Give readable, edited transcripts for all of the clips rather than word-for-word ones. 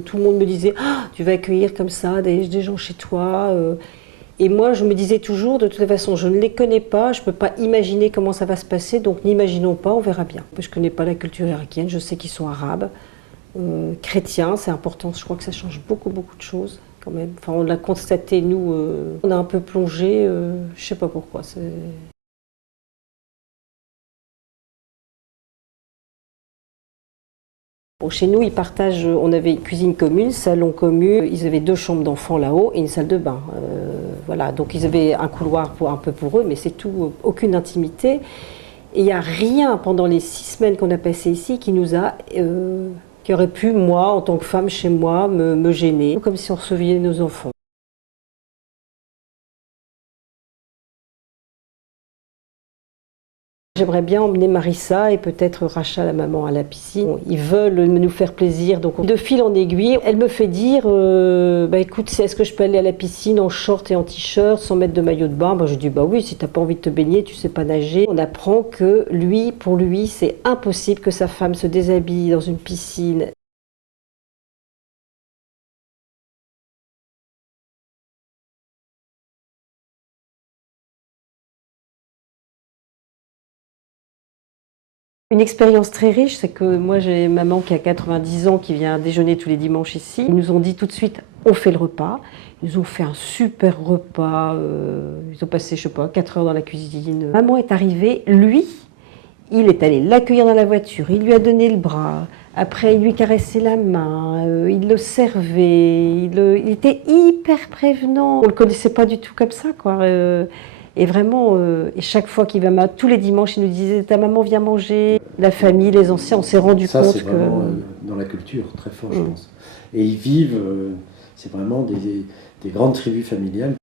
Tout le monde me disait ah, tu vas accueillir comme ça des gens chez toi. Et moi, je me disais toujours, de toute façon, je ne les connais pas, je ne peux pas imaginer comment ça va se passer, donc n'imaginons pas, on verra bien. Je ne connais pas la culture irakienne, je sais qu'ils sont arabes, chrétiens, c'est important, je crois que ça change beaucoup de choses quand même. Enfin, on l'a constaté, nous, on a un peu plongé, je ne sais pas pourquoi. Bon, chez nous, ils partagent, on avait une cuisine commune, salon commun, ils avaient 2 chambres d'enfants là-haut et une salle de bain. Voilà, donc ils avaient un couloir un peu pour eux, mais c'est tout, aucune intimité. Et il n'y a rien pendant les 6 semaines qu'on a passées ici qui nous a, qui aurait pu, moi, en tant que femme chez moi, me gêner, comme si on recevait nos enfants. J'aimerais bien emmener Marissa et peut-être Racha, la maman, à la piscine. Bon, ils veulent nous faire plaisir, donc de fil en aiguille, elle me fait dire bah écoute, est-ce que je peux aller à la piscine en short et en t-shirt sans mettre de maillot de bain? Je dis bah oui, si t'as pas envie de te baigner, tu sais pas nager. On apprend que lui, pour lui, c'est impossible que sa femme se déshabille dans une piscine. Une expérience très riche, c'est que moi j'ai maman qui a 90 ans qui vient déjeuner tous les dimanches ici. Ils nous ont dit tout de suite, on fait le repas. Ils nous ont fait un super repas. Ils ont passé, je sais pas, 4 heures dans la cuisine. Maman est arrivée, lui, il est allé l'accueillir dans la voiture, il lui a donné le bras. Après, il lui caressait la main, il le servait, il était hyper prévenant. On ne le connaissait pas du tout comme ça, quoi. Et vraiment, et chaque fois qu'il va, tous les dimanches, il nous disait ta maman vient manger. La famille, les anciens, on s'est rendu compte ça, c'est vraiment dans la culture, très fort, je pense. Et ils vivent, c'est vraiment des grandes tribus familiales.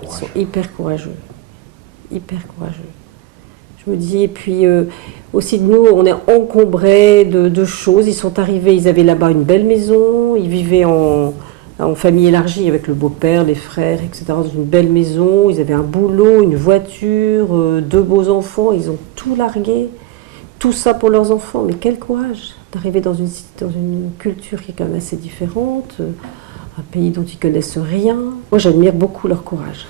Ils sont hyper courageux, hyper courageux. Je me dis, et puis aussi nous, on est encombrés de choses. Ils sont arrivés, ils avaient là-bas une belle maison, ils vivaient en famille élargie avec le beau-père, les frères, etc. Dans une belle maison, ils avaient un boulot, une voiture, 2 beaux enfants, ils ont tout largué, tout ça pour leurs enfants. Mais quel courage d'arriver dans une culture qui est quand même assez différente, un pays dont ils connaissent rien. Moi, j'admire beaucoup leur courage.